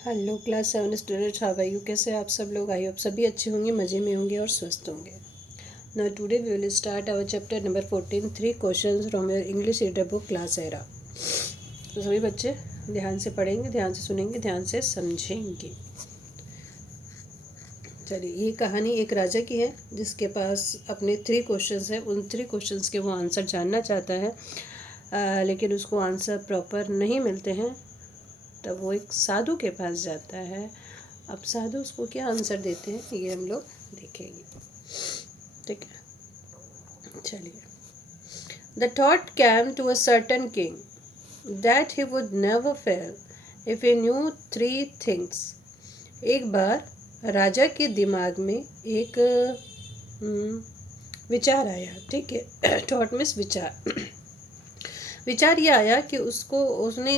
Hello class 7 student, how are you? कैसे आप सब लोग? आई होप सभी अच्छे होंगे, मज़े में होंगे और स्वस्थ होंगे। Now today we will start our chapter number 14, 3 questions from your English reader book class era. तो सभी बच्चे ध्यान से पढ़ेंगे, ध्यान से सुनेंगे, ध्यान से समझेंगे। चलिए, ये कहानी एक राजा की है जिसके पास अपने 3 क्वेश्चंस हैं। उन 3 क्वेश्चंस के वो आंसर जानना चाहता है, लेकिन उसको आंसर प्रॉपर नहीं मिलते हैं। तब वो एक साधु के पास जाता है। अब साधु उसको क्या आंसर देते हैं ये हम लोग देखेंगे। ठीक है, चलिए। The thought came to a certain king that he would never fail if he knew 3 things. एक बार राजा के दिमाग में एक विचार आया। ठीक है, थॉट मीन्स विचार। विचार ये आया कि उसने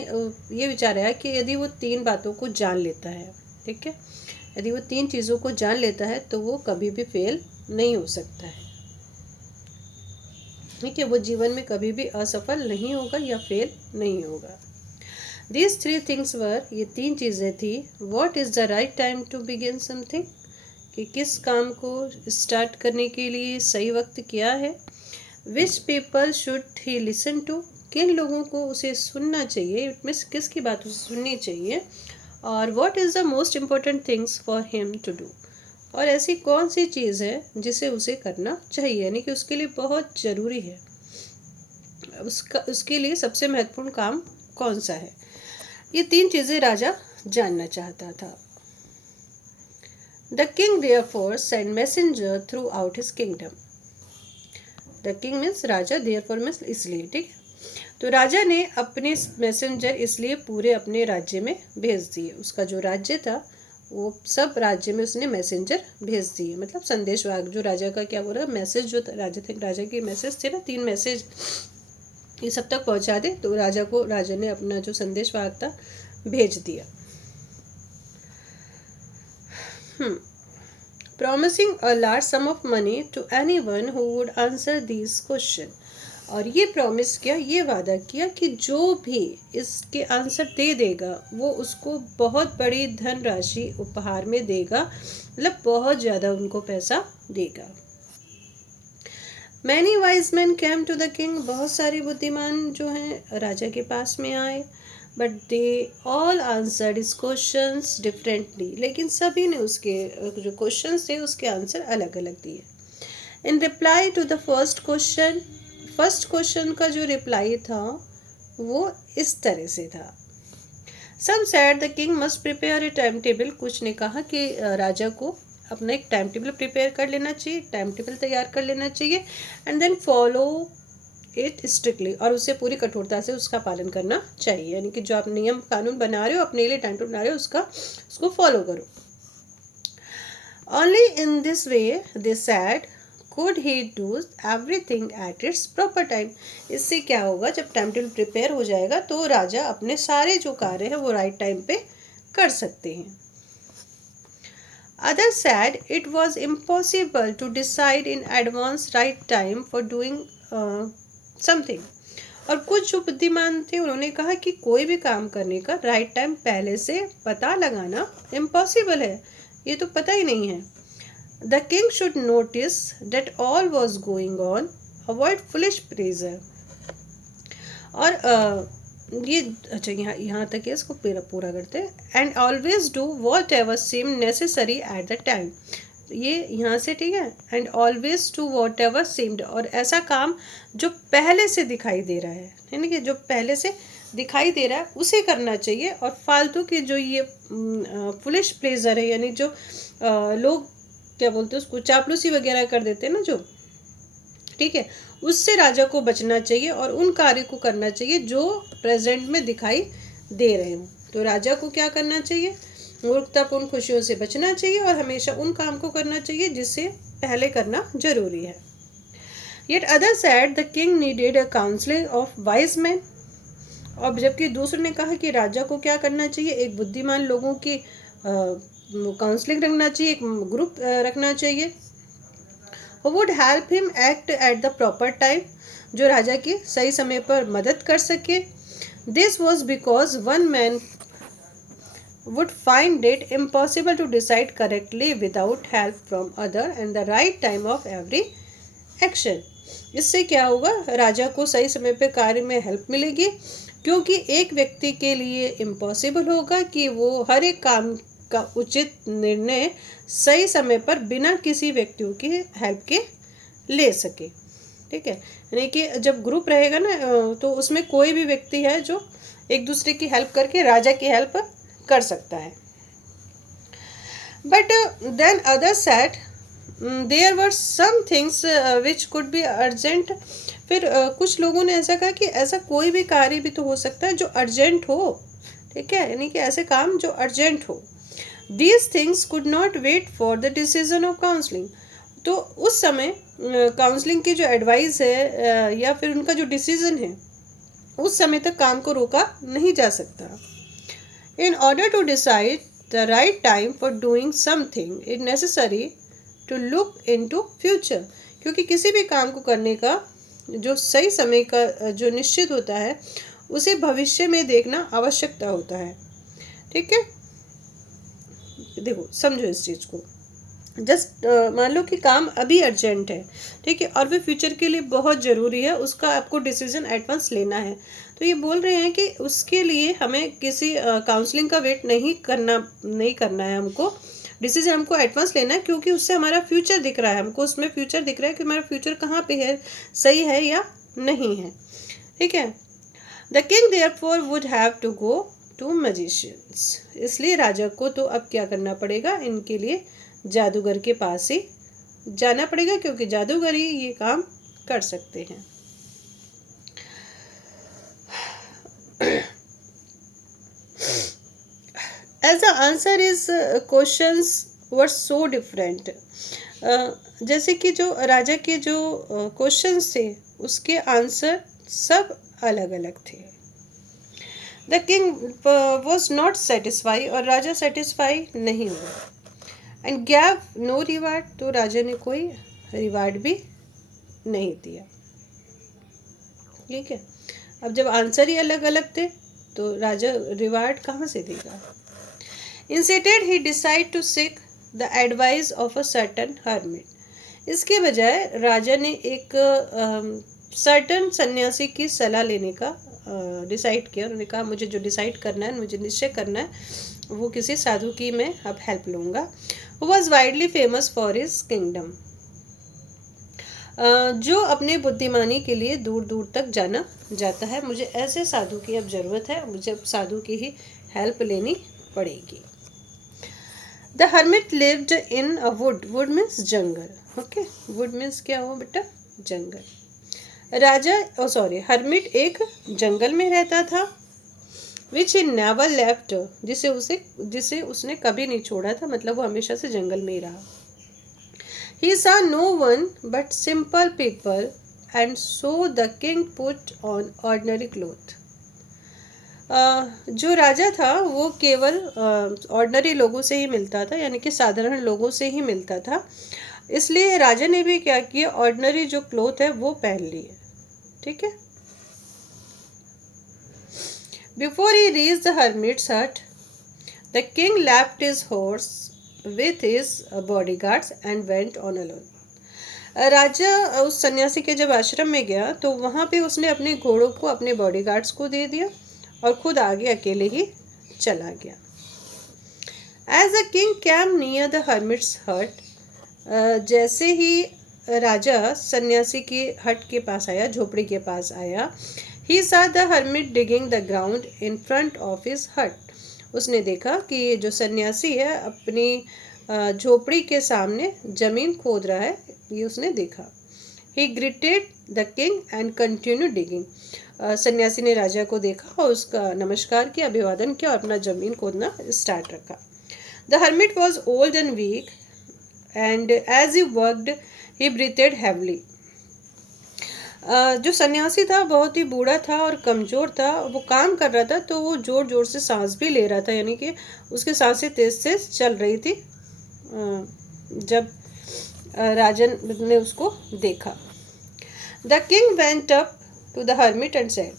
ये विचार आया कि यदि वो 3 बातों को जान लेता है, ठीक है, यदि वो 3 चीज़ों को जान लेता है तो वो कभी भी फेल नहीं हो सकता है। ठीक है, वो जीवन में कभी भी असफल नहीं होगा या फेल नहीं होगा। These 3 things were, ये 3 चीज़ें थी। What is the right time to begin something, कि किस काम को स्टार्ट करने के लिए सही वक्त क्या है। Which people should he listen to, किन लोगों को उसे सुनना चाहिए, इट मीन्स किसकी बात उसे सुननी चाहिए। और what is the most important things for him to do, और ऐसी कौन सी चीज़ है जिसे उसे करना चाहिए, यानी कि उसके लिए बहुत ज़रूरी है, उसके लिए सबसे महत्वपूर्ण काम कौन सा है। ये 3 चीज़ें राजा जानना चाहता था। The king therefore send messenger through out his kingdom. The king means Raja, therefore means इसलिए। ठीक है, तो राजा ने अपने मैसेंजर इसलिए पूरे अपने राज्य में भेज दिए। उसका जो राज्य था वो सब राज्य में उसने मैसेंजर भेज दिए, मतलब संदेशवाहक। जो राजा का क्या बोल रहा, मैसेज जो राजा के मैसेज थे ना, 3 मैसेज, ये सब तक पहुंचा दे। तो राजा ने अपना जो संदेशवाहक था भेज दिया। Promising a large sum of money to anyone who would answer these question. और ये प्रॉमिस किया, ये वादा किया कि जो भी इसके आंसर दे देगा वो उसको बहुत बड़ी धनराशि उपहार में देगा, मतलब बहुत ज़्यादा उनको पैसा देगा। Many wise man came to the king, बहुत सारे बुद्धिमान जो हैं राजा के पास में आए। But they all answered his questions differently, लेकिन सभी ने उसके जो क्वेश्चंस थे उसके आंसर अलग अलग दिए। In reply to the first question का जो रिप्लाई था वो इस तरह से था। Some said the king must prepare a time table, कुछ ने कहा कि राजा को अपना एक टाइम टेबल प्रिपेयर कर लेना चाहिए, टाइम टेबल तैयार कर लेना चाहिए, and then follow it strictly, और उससे पूरी कठोरता से उसका पालन करना चाहिए। यानी कि जो आप नियम कानून बना रहे हो, अपने लिए टाइम टेबल बना रहे हो, उसको फॉलो करो। Only in this way they sad could he do everything at its proper time, इससे क्या होगा, जब टाइम टेबल प्रिपेयर हो जाएगा तो राजा अपने सारे जो कार्य है वो राइट टाइम पे कर सकते हैं। Others said it was impossible to decide in advance right time for doing something, और कुछ जो बुद्धिमान थे उन्होंने कहा कि कोई भी काम करने का राइट टाइम पहले से पता लगाना इम्पॉसिबल है, ये तो पता ही नहीं है। The king should notice that all was going on, avoid foolish pressure, और ये अच्छा यहाँ तक है, इसको पूरा करते हैं। And always do whatever seem necessary at the time, ये यहाँ से ठीक है। And always do whatever seemed, और ऐसा काम जो पहले से दिखाई दे रहा है, यानी कि जो पहले से दिखाई दे रहा है उसे करना चाहिए। और फालतू के जो ये फुलिश प्लेजर है, यानी जो लोग क्या बोलते हैं उसको, चापलूसी वगैरह कर देते हैं ना जो, ठीक है, उससे राजा को बचना चाहिए और उन कार्य को करना चाहिए जो प्रेजेंट में दिखाई दे रहे हों। तो राजा को क्या करना चाहिए, मूर्खतापूर्ण खुशियों से बचना चाहिए और हमेशा उन काम को करना चाहिए जिससे पहले करना जरूरी है। Yet other said the king needed a council of wise man, और जबकि दूसरे ने कहा कि राजा को क्या करना चाहिए, एक बुद्धिमान लोगों की काउंसलिंग रखना चाहिए, एक ग्रुप रखना चाहिए। Would help him act at the proper time, जो राजा की सही समय पर मदद कर सके। This was because one man would find it impossible to decide correctly without help from other and the right time of every action. इससे क्या होगा, राजा को सही समय पे कार्य में हेल्प मिलेगी, क्योंकि एक व्यक्ति के लिए इम्पॉसिबल होगा कि वो हर एक काम का उचित निर्णय सही समय पर बिना किसी व्यक्तियों की हेल्प के ले सके। ठीक है, यानी कि जब ग्रुप रहेगा ना, तो उसमें कोई भी व्यक्ति है जो एक दूसरे की हेल्प करके राजा की हेल्प कर सकता है। But then other said there were some things which could be urgent. फिर कुछ लोगों ने ऐसा कहा कि ऐसा कोई भी कार्य भी तो हो सकता है जो अर्जेंट हो। ठीक है, यानी कि ऐसे काम जो अर्जेंट हो। These things could not wait for the decision of counselling. तो उस समय काउंसलिंग की जो एडवाइस है या फिर उनका जो डिसीजन है, उस समय तक काम को रोका नहीं जा सकता। In order to decide the right time for doing something it necessary to look into future. क्योंकि किसी भी काम को करने का जो सही समय का जो निश्चित होता है, उसे भविष्य में देखना आवश्यकता होता है। ठीक है, देखो समझो इस चीज़ को। जस्ट मान लो कि काम अभी अर्जेंट है, ठीक है, और वो फ्यूचर के लिए बहुत ज़रूरी है, उसका आपको डिसीजन एडवांस लेना है। तो ये बोल रहे हैं कि उसके लिए हमें किसी काउंसलिंग का वेट नहीं करना है। हमको डिसीजन हमको एडवांस लेना है, क्योंकि उससे हमारा फ्यूचर दिख रहा है, हमको उसमें फ्यूचर दिख रहा है कि हमारा फ्यूचर कहाँ पे है, सही है या नहीं है। ठीक है, the king therefore would have to go to magicians. इसलिए राजा को तो अब क्या करना पड़ेगा, इनके लिए जादूगर के पास ही जाना पड़ेगा, क्योंकि जादूगर ही ये काम कर सकते हैं। As the answer is questions were so different. जैसे कि जो राजा के जो क्वेश्चंस थे, उसके आंसर सब अलग अलग थे। The king was not satisfy, और राजा सेटिस्फाई नहीं हुआ। एंड गैव नो रिवार्ड, तो राजा ने कोई रिवार्ड भी नहीं दिया। ठीक है, अब जब आंसर ही अलग अलग थे तो राजा रिवार्ड कहाँ से देगा। Instead he decide to seek the advice of a certain hermit. इसके बजाय राजा ने एक सर्टन सन्यासी की सलाह लेने का डिसाइड किया। उन्होंने कहा मुझे जो डिसाइड करना है, मुझे निश्चय करना है, वो किसी साधु की मैं अब हेल्प लूँगा। Who was widely famous for his kingdom, जो अपने बुद्धिमानी के लिए दूर दूर तक जाना जाता है। मुझे ऐसे साधु की अब ज़रूरत है, मुझे अब साधु की ही हेल्प लेनी पड़ेगी। The hermit lived in a would, would means jungle. Okay, would means क्या हुआ बेटा, जंगल। हर्मिट एक जंगल में रहता था। विच ही नेवर लेफ्ट, जिसे उसने कभी नहीं छोड़ा था, मतलब वो हमेशा से जंगल में ही रहा। He saw no one but simple people, and so the king put on ordinary clothes. जो राजा था वो केवल ऑर्डनरी लोगों से ही मिलता था, यानी कि साधारण लोगों से ही मिलता था। इसलिए राजा ने भी क्या किया, ऑर्डनरी जो क्लोथ है वो पहन लिए। ठीक है, before he reach the hermit's hut, the king left his horse with his bodyguards and went on alone. राजा उस सन्यासी के जब आश्रम में गया तो वहाँ पे उसने अपने घोड़ों को अपने बॉडीगार्ड्स को दे दिया और खुद आगे अकेले ही चला गया। As the king came near the hermit's hut, जैसे ही राजा सन्यासी की हट के पास आया, झोपड़ी के पास आया, he saw the hermit digging the ground in front of his hut. उसने देखा कि जो सन्यासी है अपनी झोपड़ी के सामने जमीन खोद रहा है, ये उसने देखा। He greeted the king and continued digging. सन्यासी ने राजा को देखा और उसका नमस्कार किया, अभिवादन किया और अपना जमीन खोदना स्टार्ट रखा। The hermit was old and weak, and as he worked, he breathed heavily. जो सन्यासी था बहुत ही बूढ़ा था और कमज़ोर था। वो काम कर रहा था तो वो ज़ोर ज़ोर से सांस भी ले रहा था, यानी कि उसकी सांसें तेज तेज चल रही थी जब राजन ने उसको देखा। The king went up to the hermit and said,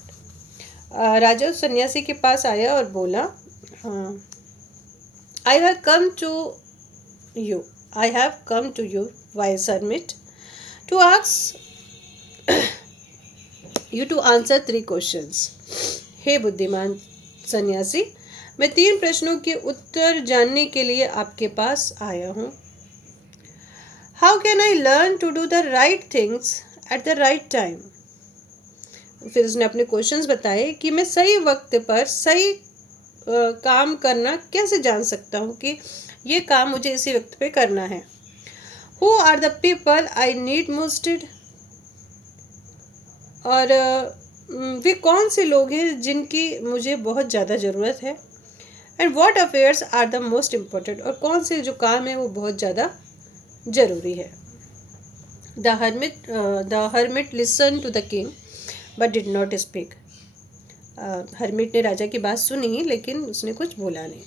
राजा सन्यासी के पास आया और बोला, I have come to you. I have come to you, wise hermit, to ask you to answer 3 questions. हे बुद्धिमान सन्यासी, मैं 3 प्रश्नों के उत्तर जानने के लिए आपके पास आया हूँ. How can I learn to do the right things at the right time? फिर उसने अपने क्वेश्चंस बताए कि मैं सही वक्त पर सही काम करना कैसे जान सकता हूँ कि ये काम मुझे इसी वक्त पे करना है. Who are the people I need most? और वे कौन से लोग हैं जिनकी मुझे बहुत ज़्यादा ज़रूरत है. And what affairs are the most important? और कौन से जो काम है वो बहुत ज़्यादा ज़रूरी है. The hermit listen to the king but did not speak. Hermit ने राजा की बात सुनी लेकिन उसने कुछ बोला नहीं.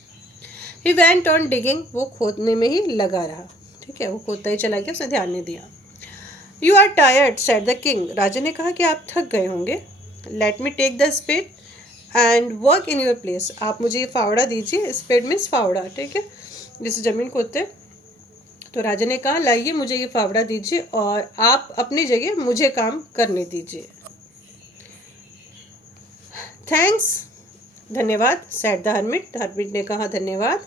He went on digging. वो खोदने में ही लगा रहा. ठीक है, वो खोदता ही चला गया, उसने ध्यान नहीं दिया. You are tired said the king. राजा ने कहा कि आप थक गए होंगे. Let me take the spade and work in your place. आप मुझे ये फावड़ा दीजिए. स्पेड मीन्स फावड़ा. ठीक है, जिसे ज़मीन खोदते. तो राजा ने कहा लाइए मुझे ये फावड़ा दीजिए और आप अपनी जगह मुझे काम करने दीजिए. थैंक्स. धन्यवाद. Said the hermit. हर्मिट ने कहा धन्यवाद.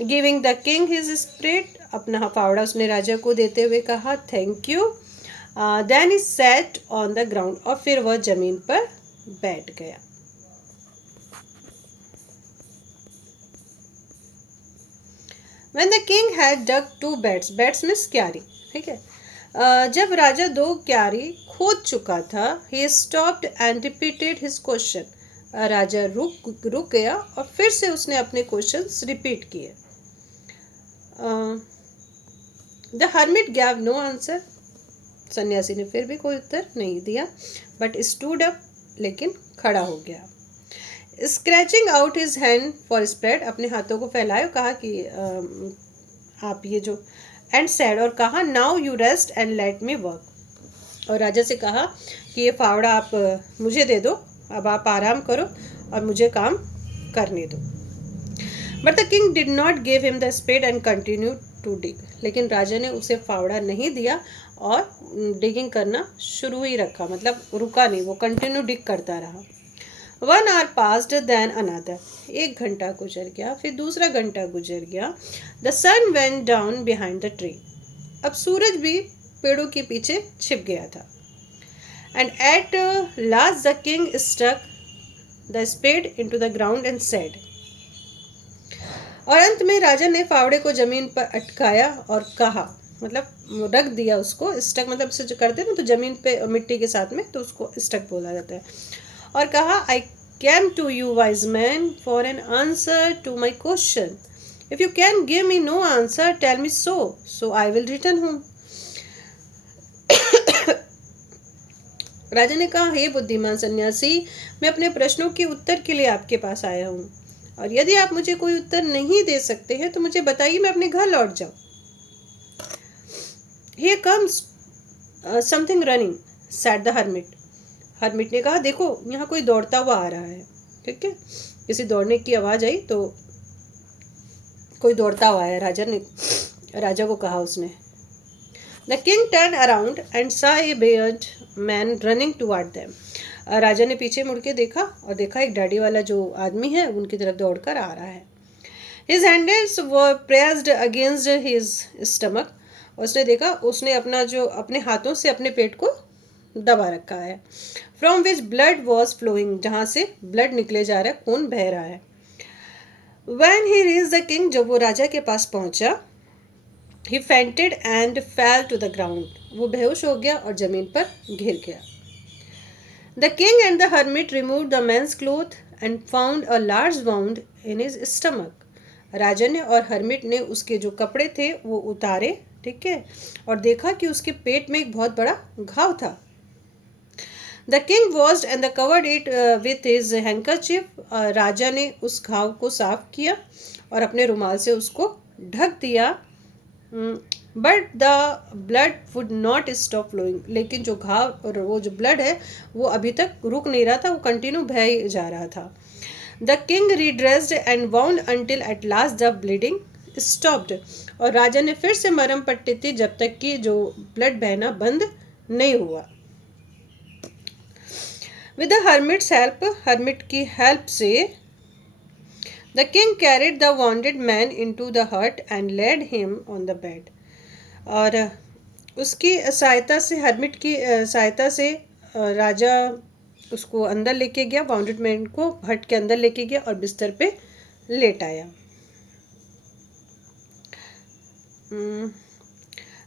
Giving the king his spade. अपना फावड़ा उसने राजा को देते हुए कहा thank you. Then he sat on the ground. और फिर वह जमीन पर बैठ गया. When the king had dug 2 beds, beds means क्यारी. ठीक है, जब राजा 2 क्यारी खोद चुका था, he stopped and repeated his question. राजा रुक गया और फिर से उसने अपने क्वेश्चंस रिपीट किए. The hermit gave no answer. सन्यासी ने फिर भी कोई उत्तर नहीं दिया. But stood up. लेकिन खड़ा हो गया. Stretching out his hand for spade. अपने हाथों को फैलाए और कहा कि आप ये जो एंड सैड. और कहा now you rest and let me work. और राजा से कहा कि ये फावड़ा आप मुझे दे दो. अब आप आराम करो और मुझे काम करने दो. But the king did not give him the spade and continue to dig. लेकिन राजा ने उसे फावड़ा नहीं दिया और डिगिंग करना शुरू ही रखा. मतलब रुका नहीं, वो कंटिन्यू डिग करता रहा. 1 hour passed then another. 1 घंटा गुजर गया, फिर दूसरा घंटा गुजर गया. The sun went down behind the tree. अब सूरज भी पेड़ों के पीछे छिप गया था. And at last the king stuck the spade into the ground and said. और अंत में राजा ने फावड़े को जमीन पर अटकाया और कहा, मतलब रख दिया उसको. स्टक मतलब से जो करते हैं ना, तो जमीन पे मिट्टी के साथ में, तो उसको स्टक बोला जाता है. और कहा I came to you wise man for an answer to my question. If you can give me no answer tell me so I will return home. राजा ने कहा हे बुद्धिमान सन्यासी, मैं अपने प्रश्नों के उत्तर के लिए आपके पास आया हूँ. और यदि आप मुझे कोई उत्तर नहीं दे सकते हैं तो मुझे बताइए, मैं अपने घर लौट जाऊं. Here comes something running, said the hermit. Hermit ने कहा देखो यहाँ कोई दौड़ता हुआ आ रहा है. ठीक है, किसी दौड़ने की आवाज़ आई तो कोई दौड़ता हुआ है. राजा को कहा उसने. The king turn around and saw a bearded man running toward them. राजा ने पीछे मुड़ के देखा और देखा एक दाढ़ी वाला जो आदमी है उनकी तरफ दौड़कर आ रहा है. His hands were pressed against his stomach. उसने देखा उसने अपने हाथों से अपने पेट को दबा रखा है. From which blood was flowing. जहाँ से ब्लड निकले जा रहा है, खून बह रहा है. When he reached the king. जब वो राजा के पास पहुंचा. He fainted and fell to the ground. वो बेहोश हो गया और जमीन पर गिर गया. The king and the hermit removed the man's cloth and found a large wound in his stomach. राजा ने और हर्मिट ने उसके जो कपड़े थे वो उतारे. ठीक है, और देखा कि उसके पेट में एक बहुत बड़ा घाव था. The king washed and covered it with his handkerchief. राजा ने उस घाव को साफ किया और अपने रुमाल से उसको ढक दिया. But the blood would not stop flowing. लेकिन जो घाव और वो जो ब्लड है वो अभी तक रुक नहीं रहा था, वो कंटिन्यू बह जा रहा था. The king redressed and wound until at last the bleeding stopped. और राजा ने फिर से मरहम पट्टी थी जब तक कि जो ब्लड बहना बंद नहीं हुआ। With the hermit's help, hermit की हेल्प से the king carried the wounded man into the hut and laid him on the bed. और उसकी सहायता से, हर्मिट की सहायता से राजा उसको अंदर लेके गया, वाउंडेड मैन को हट के अंदर लेके गया और बिस्तर पे लेटाया।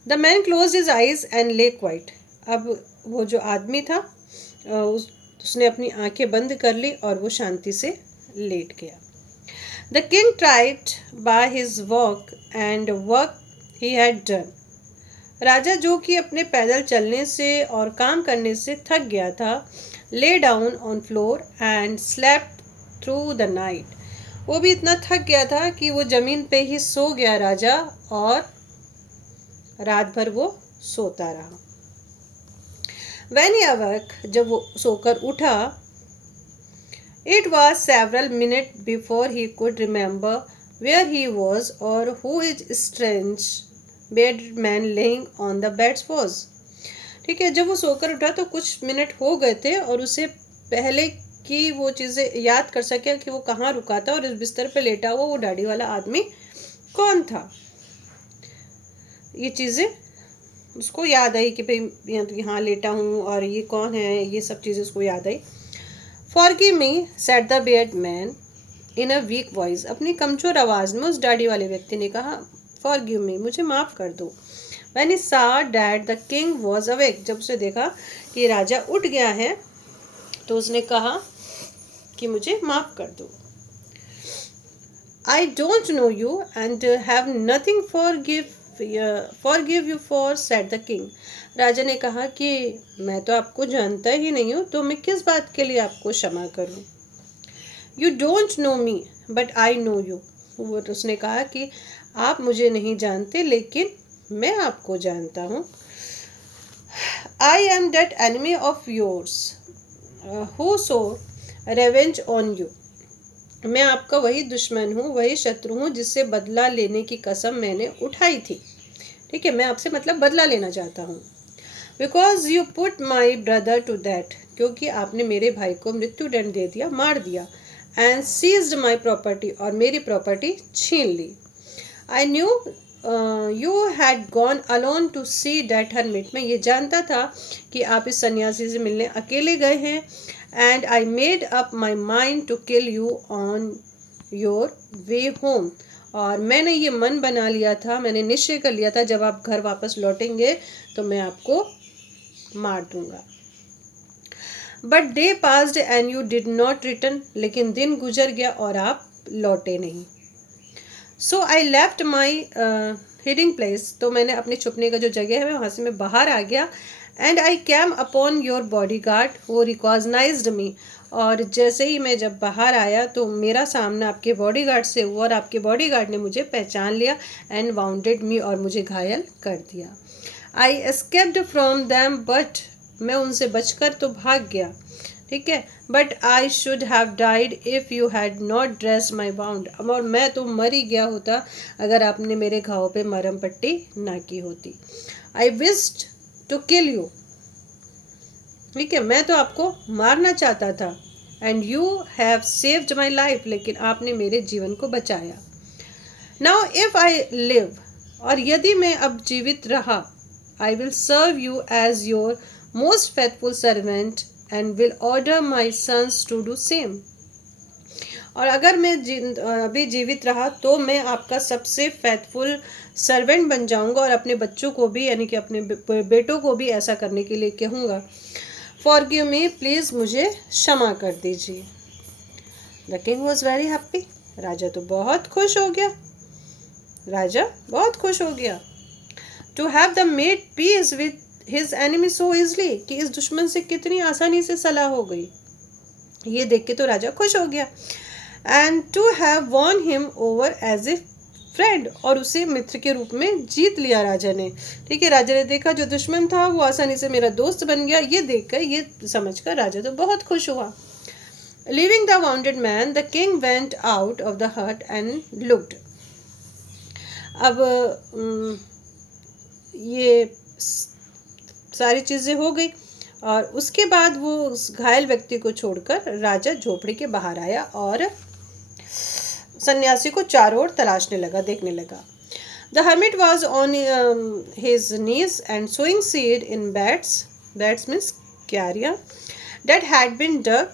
The man close his eyes and lay quiet. अब वो जो आदमी था उसने अपनी आंखें बंद कर ली और वो शांति से लेट गया। The king tired by his walk and work he had done. राजा जो कि अपने पैदल चलने से और काम करने से थक गया था, lay down on floor and slept through the night. वो भी इतना थक गया था कि वो जमीन पे ही सो गया राजा, और रात भर वो सोता रहा। When he awoke, जब वो सोकर उठा, it was several minutes before he could remember where he was or who his strange bearded man laying on the bed was. ठीक है, जब वो सोकर उठा तो कुछ मिनट हो गए थे और उसे पहले की वो चीज़ें याद कर सके कि वो कहाँ रुका था और इस बिस्तर पे लेटा हुआ वो दाढ़ी वाला आदमी कौन था। ये चीज़ें उसको याद आई कि भाई यहाँ लेटा हूँ और ये कौन है, ये सब चीज़ें उसको याद आई। Forgive me said the beard man in a weak voice. अपनी कमजोर आवाज़ में उस दाढ़ी वाले व्यक्ति ने कहा, फॉरगिव मी, मुझे माफ़ कर दो। When he saw that the king was awake, जब उसे देखा कि राजा उठ गया है तो उसने कहा कि मुझे माफ़ कर दो। I don't know you and have nothing forgive you for, said the king. राजा ने कहा कि मैं तो आपको जानता ही नहीं हूँ, तो मैं किस बात के लिए आपको क्षमा करूँ। You don't know me but I know you. वो उसने कहा कि आप मुझे नहीं जानते लेकिन मैं आपको जानता हूँ। I am that enemy of yours who so revenge on you. मैं आपका वही दुश्मन हूँ, वही शत्रु हूँ जिससे बदला लेने की कसम मैंने उठाई थी। ठीक है, मैं आपसे मतलब बदला लेना चाहता हूँ। Because you put my brother to that, क्योंकि आपने मेरे भाई को मृत्युदंड दे दिया, मार दिया। एंड सीज्ड माई प्रॉपर्टी, और मेरी प्रॉपर्टी छीन ली। I knew you had gone alone to see that hermit. मैं ये जानता था कि आप इस सन्यासी से मिलने अकेले गए हैं। And I made up my mind to kill you on your way home. और मैंने ये मन बना लिया था, मैंने निश्चय कर लिया था जब आप घर वापस लौटेंगे तो मैं आपको मार दूंगा। But day passed and you did not return, लेकिन दिन गुजर गया और आप लौटे नहीं। So I left my hiding place, तो मैंने अपने छुपने का जो जगह है वहाँ से मैं बाहर आ गया। And I came upon your body guard वो रिकॉग्नाइज्ड मी, और जैसे ही मैं जब बाहर आया तो मेरा सामना आपके बॉडीगार्ड से हुआ और आपके बॉडीगार्ड ने मुझे पहचान लिया एंड वाउंडेड मी, और मुझे घायल कर दिया। आई एस्केप्ड फ्रॉम दैम बट, मैं उनसे बचकर तो भाग गया। ठीक है, but I should have died if you had not dressed my wound, और मैं तो मर ही गया होता अगर आपने मेरे घाव पे मरहम पट्टी ना की होती। I wished to kill you, ठीक है, मैं तो आपको मारना चाहता था। And you have saved my life, लेकिन आपने मेरे जीवन को बचाया। नाउ इफ आई लिव, और यदि मैं अब जीवित रहा, I will serve you as your most faithful servant and will order my sons to do same. और अगर मैं अभी जीवित रहा तो मैं आपका सबसे फेथफुल सर्वेंट बन जाऊंगा और अपने बच्चों को भी, यानी कि अपने बेटों को भी ऐसा करने के लिए कहूँगा। फॉरगिव मी, प्लीज़ मुझे क्षमा कर दीजिए। The king was very happy, राजा तो बहुत खुश हो गया, राजा बहुत खुश हो गया। To have the made peace with his enemy so easily, कि इस दुश्मन से कितनी आसानी से सलाह हो गई, ये देख के तो राजा खुश हो गया। And to have won him over as a friend, और उसे मित्र के रूप में जीत लिया राजा ने। ठीक है, राजा ने देखा जो दुश्मन था वो आसानी से मेरा दोस्त बन गया, ये देखकर, ये समझकर राजा तो बहुत खुश हुआ। Leaving the wounded man, the king went out of the hut and looked. अब ये सारी चीज़ें हो गई और उसके बाद वो उस घायल व्यक्ति को छोड़कर राजा झोपड़ी के बाहर आया और सन्यासी को चारों ओर तलाशने लगा, देखने लगा. The hermit was on his knees and sowing seed in beds. Beds means क्यारियाँ that had been dug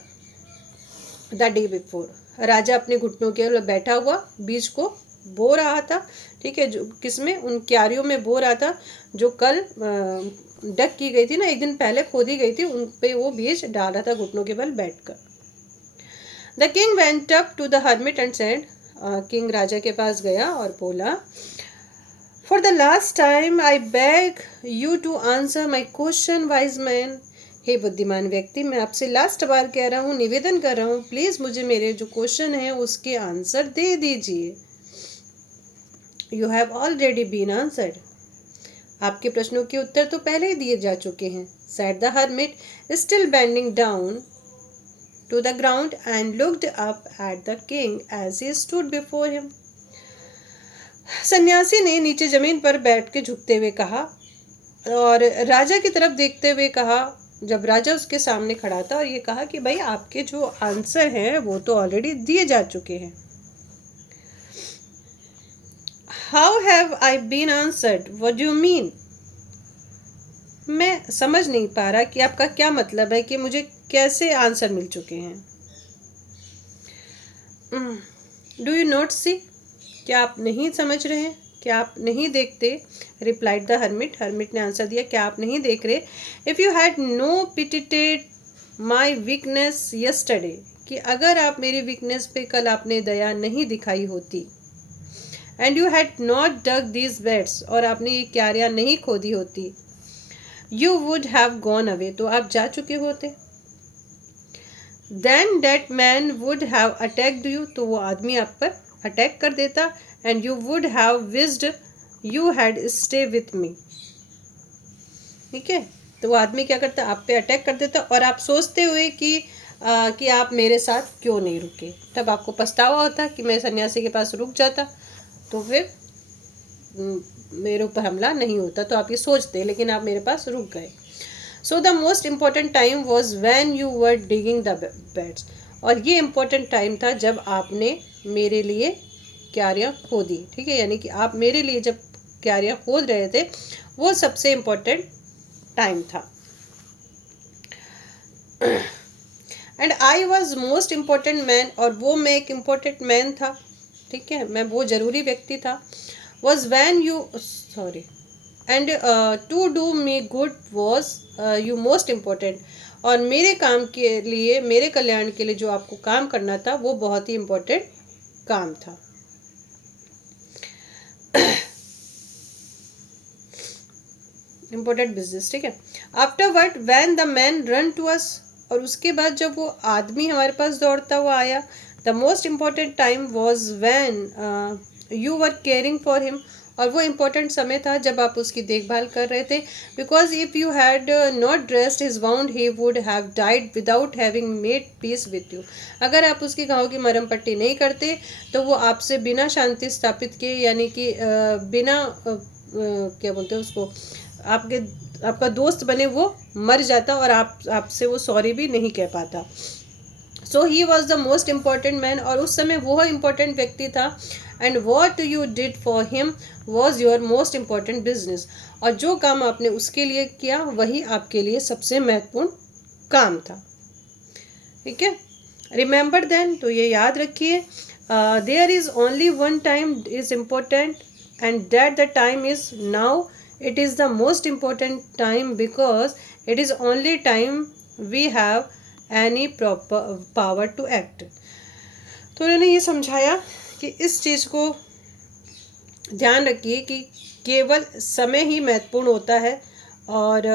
the day before. राजा अपने घुटनों के बल बैठा हुआ बीज को बो रहा था. ठीक है, जो किसमें, उन क्यारियों में बो रहा था जो कल डग की गई थी ना, एक दिन पहले खोदी गई थी, उन पे वो बीज डाल रहा था घुटनों के बल बैठकर. The king went up to the hermit and said, king राजा के पास गया और बोला, For the last time I beg you to answer my question, wise man. हे बुद्धिमान व्यक्ति, मैं आपसे लास्ट बार कह रहा हूँ, निवेदन कर रहा हूँ, प्लीज मुझे मेरे जो क्वेश्चन है उसके आंसर दे दीजिए. You have already been answered. आपके प्रश्नों के उत्तर तो पहले ही दिए जा चुके हैं. Said the hermit, still bending down to the ground and looked up at the king as he stood before him. सन्यासी ने नीचे जमीन पर बैठ के झुकते हुए कहा और राजा की तरफ देखते हुए कहा, जब राजा उसके सामने खड़ा था, और ये कहा कि भाई आपके जो आंसर हैं वो तो ऑलरेडी दिए जा चुके हैं. How have I been answered, what do you mean. मैं समझ नहीं पा रहा कि आपका क्या मतलब है, कि मुझे कैसे आंसर मिल चुके हैं. डू यू नॉट सी, क्या आप नहीं समझ रहे हैं, क्या आप नहीं देखते. रिप्लाइड द हर्मिट, हर्मिट ने आंसर दिया, क्या आप नहीं देख रहे. If you had no pitied my weakness yesterday, कि अगर आप मेरी वीकनेस पे कल आपने दया नहीं दिखाई होती. And you had not dug these beds, और आपने ये क्यारियाँ नहीं खोदी होती. You would have gone away, तो आप जा चुके होते. Then that man would have attacked you, तो वो आदमी आप पर अटैक कर देता. And you would have wished you had stay with me. ठीक है, तो वो आदमी क्या करता, आप पे अटैक कर देता और आप सोचते हुए कि आप मेरे साथ क्यों नहीं रुके. तब आपको पछतावा होता कि मैं सन्यासी के पास रुक जाता तो फिर मेरे ऊपर हमला नहीं होता. तो आप ये सोचते, लेकिन आप मेरे पास रुक गए. So the most important time was when you were digging the beds, और ये इम्पोर्टेंट टाइम था जब आपने मेरे लिए क्यारियाँ खोदी. ठीक है, यानी कि आप मेरे लिए जब क्यारियाँ खोद रहे थे, वो सबसे इम्पोर्टेंट टाइम था. And I was most important man, और वो मैं एक इम्पोर्टेंट मैन था. ठीक है, मैं वो जरूरी व्यक्ति था. Was when you sorry and to do me good was you most important, और मेरे काम के लिए, मेरे कल्याण के लिए जो आपको काम करना था वो बहुत ही इम्पोर्टेंट काम था. Important business. ठीक है. Afterward when the man run to us, और उसके बाद जब वो आदमी हमारे पास दौड़ता हुआ आया. The most important time was when you were caring for him, और वो इम्पोर्टेंट समय था जब आप उसकी देखभाल कर रहे थे. Because if you had not dressed his wound he would have died without having made peace with you. अगर आप उसके घाव की मरहम पट्टी नहीं करते तो वो आपसे बिना शांति स्थापित किए, यानी कि बिना क्या बोलते हैं उसको, आपका दोस्त बने वो मर जाता और आपसे वो सॉरी भी नहीं कह पाता. So he was the most important man, और उस समय वो इम्पोर्टेंट व्यक्ति था. And what you did for him was your most important business, और जो काम आपने उसके लिए किया वही आपके लिए सबसे महत्वपूर्ण काम था. ठीक है, रिमेंबर देन, तो ये याद रखिए. There is only one time is important and that the time is now. It is the most important time because it is only time we have any proper power to act. तो उन्होंने ये समझाया कि इस चीज़ को ध्यान रखिए कि केवल समय ही महत्वपूर्ण होता है, और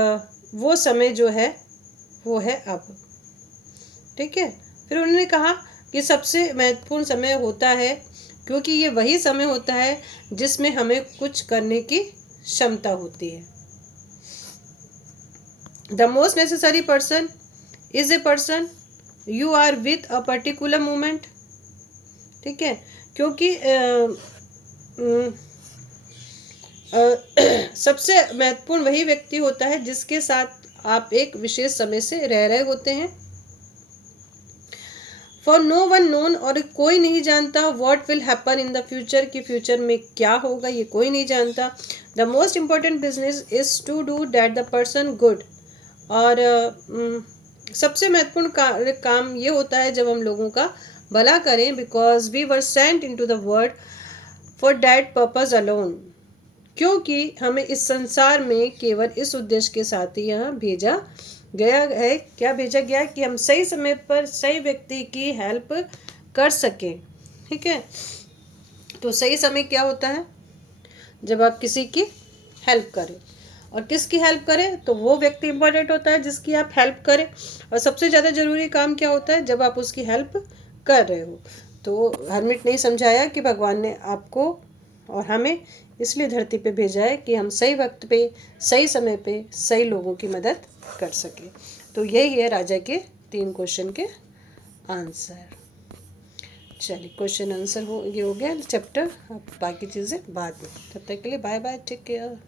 वो समय जो है वो है अब. ठीक है. फिर उन्होंने कहा कि सबसे महत्वपूर्ण समय होता है क्योंकि ये वही समय होता है जिसमें हमें कुछ करने की क्षमता होती है. The most necessary person is a person you are with a particular moment, ठीक है, क्योंकि सबसे महत्वपूर्ण वही व्यक्ति होता है जिसके साथ आप एक विशेष समय से रह रहे होते हैं। फॉर नो वन नोन, और कोई नहीं जानता what will happen in the future, कि फ्यूचर में क्या होगा ये कोई नहीं जानता। The most important business is to do that the person good, और सबसे महत्वपूर्ण काम ये होता है जब हम लोगों का भला करें, because we were sent into the world for that purpose alone, क्योंकि हमें इस संसार में केवल इस उद्देश्य के साथ ही यहाँ भेजा गया है। क्या भेजा गया? कि हम सही समय पर सही व्यक्ति की हेल्प कर सकें, ठीक है। तो सही समय क्या होता है? जब आप किसी की हेल्प करें, और किसकी हेल्प करें? तो वो व्यक्ति इंपॉर्टेंट होता है जिसकी आप हेल्प करें। और सबसे ज़्यादा ज़रूरी काम क्या होता है? जब आप उसकी हेल्प कर रहे हो। तो हर्मिट ने समझाया कि भगवान ने आपको और हमें इसलिए धरती पे भेजा है कि हम सही वक्त पे, सही समय पे, सही लोगों की मदद कर सकें। तो यही है राजा के 3 क्वेश्चन के आंसर। चलिए, क्वेश्चन आंसर ये हो गया चैप्टर। अब बाकी चीज़ें बाद में। तब तक के लिए बाय बाय, टेक केयर।